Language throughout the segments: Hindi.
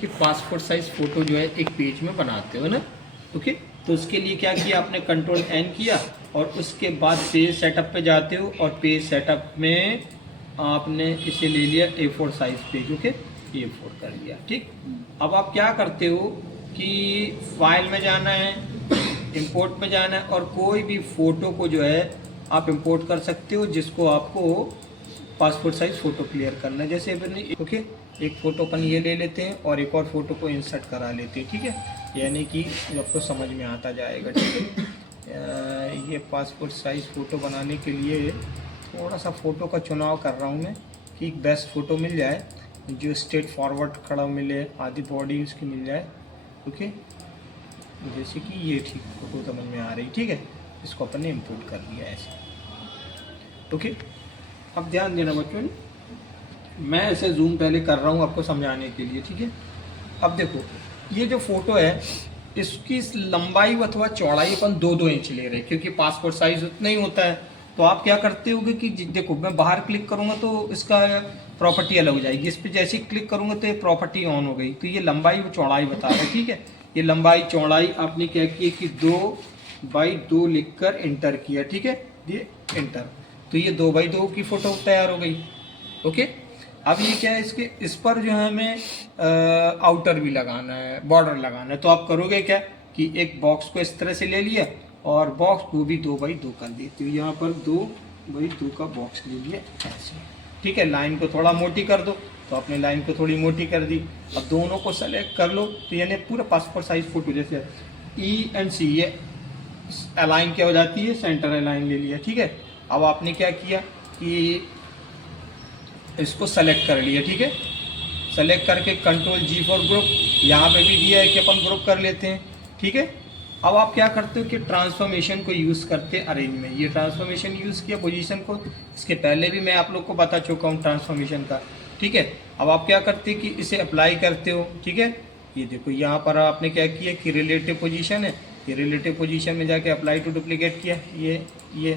कि पासपोर्ट साइज फ़ोटो जो है एक पेज में बनाते हो ना। ओके, तो उसके लिए क्या किया आपने, कंट्रोल एन किया और उसके बाद पेज सेटअप पे जाते हो और पेज सेटअप में आपने इसे ले लिया A4 size page. Okay, A4 कर लिया। ठीक, अब आप क्या करते हो कि फाइल में जाना है, इंपोर्ट में जाना है और कोई भी फ़ोटो को जो है आप इंपोर्ट कर सकते हो जिसको आपको पासपोर्ट साइज फ़ोटो क्लियर करना है। जैसे अपने ओके, एक फ़ोटो अपन ये ले लेते हैं और एक और फ़ोटो को इंसर्ट करा लेते हैं। ठीक है, यानी कि आपको समझ में आता जाएगा। ठीक है, ये पासपोर्ट साइज़ फ़ोटो बनाने के लिए थोड़ा सा फ़ोटो का चुनाव कर रहा हूँ मैं कि बेस्ट फ़ोटो मिल जाए, जो स्ट्रेट फॉरवर्ड खड़ा मिले, आधी बॉडी उसकी मिल जाए। ओके, जैसे कि ये ठीक फ़ोटो समझ में आ रही। ठीक है, इसको अपन ने इम्पोर्ट कर लिया ऐसे। ओके, अब ध्यान देना बच्चों, मैं ऐसे जूम पहले कर रहा हूँ आपको समझाने के लिए। ठीक है, अब देखो ये जो फोटो है इसकी लंबाई अथवा चौड़ाई अपन 2-2 इंच ले रहे हैं क्योंकि पासपोर्ट साइज उतना ही होता है। तो आप क्या करते होगे कि देखो मैं बाहर क्लिक करूँगा तो इसका प्रॉपर्टी अलग हो जाएगी, इस पर जैसे ही क्लिक करूँगा तो ये प्रॉपर्टी ऑन हो गई। तो ये लंबाई व चौड़ाई बता रहा है। ठीक है, ये लंबाई चौड़ाई आपने क्या किया कि 2x2 लिख कर इंटर किया। ठीक है, ये इंटर, तो ये 2x2 की फ़ोटो तैयार हो गई। ओके, अब ये क्या है, इसके इस पर जो है हमें आउटर भी लगाना है, बॉर्डर लगाना है। तो आप करोगे क्या कि एक बॉक्स को इस तरह से ले लिया और बॉक्स को भी 2x2 कर दी। तो यहाँ पर 2x2 का बॉक्स ले लिया ऐसे। ठीक है, लाइन को थोड़ा मोटी कर दो, तो आपने लाइन को थोड़ी मोटी कर दी। अब दोनों को सेलेक्ट कर लो, तो यानी पूरा पासपोर्ट साइज फोटो जैसे E&C ये अलाइन क्या हो जाती है, सेंटर अलाइन ले लिया। ठीक है, अब आपने क्या किया कि इसको सेलेक्ट कर लिया। ठीक है, सेलेक्ट करके कंट्रोल G फॉर ग्रुप, यहाँ पे भी दिया है कि अपन ग्रुप कर लेते हैं। ठीक है, अब आप क्या करते हो कि ट्रांसफॉर्मेशन को यूज़ करते हैं अरेंज में। ये ट्रांसफॉर्मेशन यूज़ किया पोजीशन को, इसके पहले भी मैं आप लोग को बता चुका हूँ ट्रांसफॉर्मेशन का। ठीक है, अब आप क्या करते हैं कि इसे अप्लाई करते हो। ठीक है, ये देखो यहाँ पर आपने क्या किया कि रिलेटिव पोजीशन है, ये रिलेटिव पोजीशन में जाके अप्लाई टू डुप्लीकेट किया, ये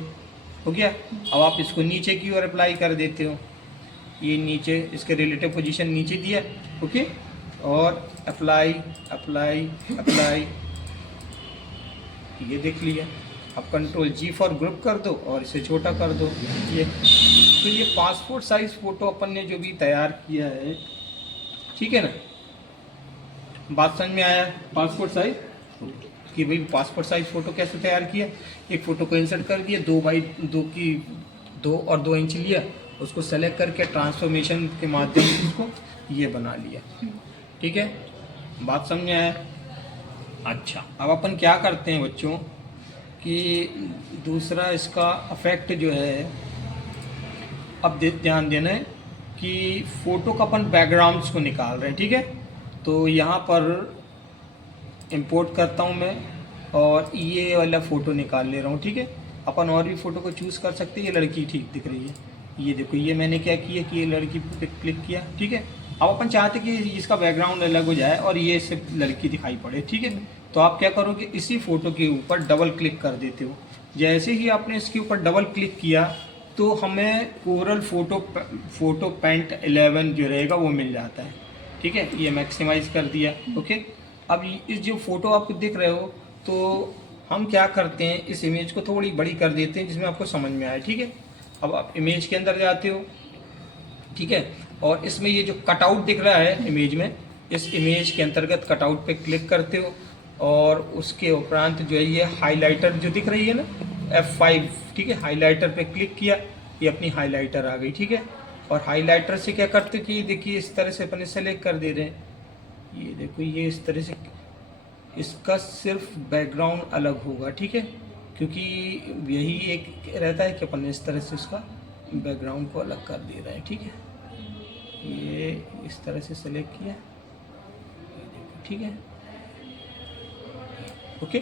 हो गया। अब आप इसको नीचे की ओर अप्लाई कर देते हो, ये नीचे इसके रिलेटिव पोजीशन नीचे दिया। ओके, और अप्लाई अप्लाई अप्लाई, ये देख लिया। अब कंट्रोल G फॉर ग्रुप कर दो और इसे छोटा कर दो। ये तो ये पासपोर्ट साइज फ़ोटो अपन ने जो भी तैयार किया है, ठीक है ना, बात समझ में आया। पासपोर्ट साइज कि भाई पासपोर्ट साइज फ़ोटो कैसे तैयार किया, एक फ़ोटो को इंसर्ट कर दिया, 2x2 की 2 और 2 इंच लिया, उसको सेलेक्ट करके ट्रांसफॉर्मेशन के माध्यम से उसको ये बना लिया। ठीक है, बात समझ में आया। अच्छा, अब अपन क्या करते हैं बच्चों कि दूसरा इसका इफेक्ट जो है, अब ध्यान देना है कि फ़ोटो का अपन बैकग्राउंड्स को निकाल रहे हैं। ठीक है, तो यहाँ पर इंपोर्ट करता हूँ मैं और ये वाला फ़ोटो निकाल ले रहा हूँ। ठीक है, अपन और भी फ़ोटो को चूज़ कर सकते हैं। ये लड़की ठीक दिख रही है, ये देखो, ये मैंने क्या किया कि ये लड़की पे क्लिक किया। ठीक है, अब अपन चाहते कि इसका बैकग्राउंड अलग हो जाए और ये सिर्फ लड़की दिखाई पड़े। ठीक है, तो आप क्या करोगे, इसी फ़ोटो के ऊपर डबल क्लिक कर देते हो। जैसे ही आपने इसके ऊपर डबल क्लिक किया तो हमें कोरल फ़ोटो पेंट 11 जो रहेगा वो मिल जाता है। ठीक है, ये मैक्सिमाइज़ कर दिया। ओके, अब इस जो फ़ोटो आपको दिख रहे हो, तो हम क्या करते हैं, इस इमेज को थोड़ी बड़ी कर देते हैं जिसमें आपको समझ में आए। ठीक है, अब आप इमेज के अंदर जाते हो। ठीक है, और इसमें ये जो कटआउट दिख रहा है इमेज में, इस इमेज के अंतर्गत कटआउट पे क्लिक करते हो और उसके उपरांत जो है ये हाइलाइटर जो दिख रही है ना, F5। ठीक है, हाइलाइटर पे क्लिक किया, ये अपनी हाइलाइटर आ गई। ठीक है, और हाइलाइटर से क्या करते कि देखिए इस तरह से अपन सेलेक्ट कर दे रहे हैं। ये देखो, ये इस तरह से इसका सिर्फ बैकग्राउंड अलग होगा। ठीक है, क्योंकि यही एक रहता है कि अपन इस तरह से उसका बैकग्राउंड को अलग कर दे रहे हैं। ठीक है, ये इस तरह से सेलेक्ट किया। ठीक है, ओके,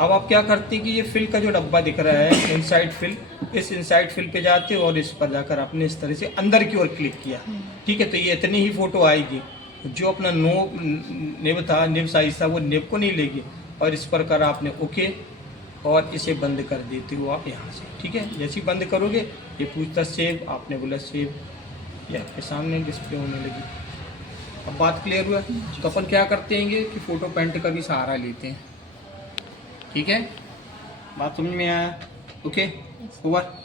अब आप क्या करते हैं कि ये फिल का जो डब्बा दिख रहा है इनसाइड फिल, इस इनसाइड फिल पे जाते हो और इस पर जाकर आपने इस तरह से अंदर की ओर क्लिक किया। ठीक है, तो ये इतनी ही फ़ोटो आएगी, जो अपना निब था, निब साइज था, वो निब को नहीं लेगी। और इस पर कर आपने ओके और इसे बंद कर देते हो आप यहाँ से। ठीक है, जैसे ही बंद करोगे ये पूछता सेव, आपने बोला सेव, ये आपके सामने डिस्प्ले होने लगी। अब बात क्लियर हुआ। तो अपन क्या करते हैं कि फोटो पेंट का भी सहारा लेते हैं। ठीक है, बात समझ में आया? Okay, over.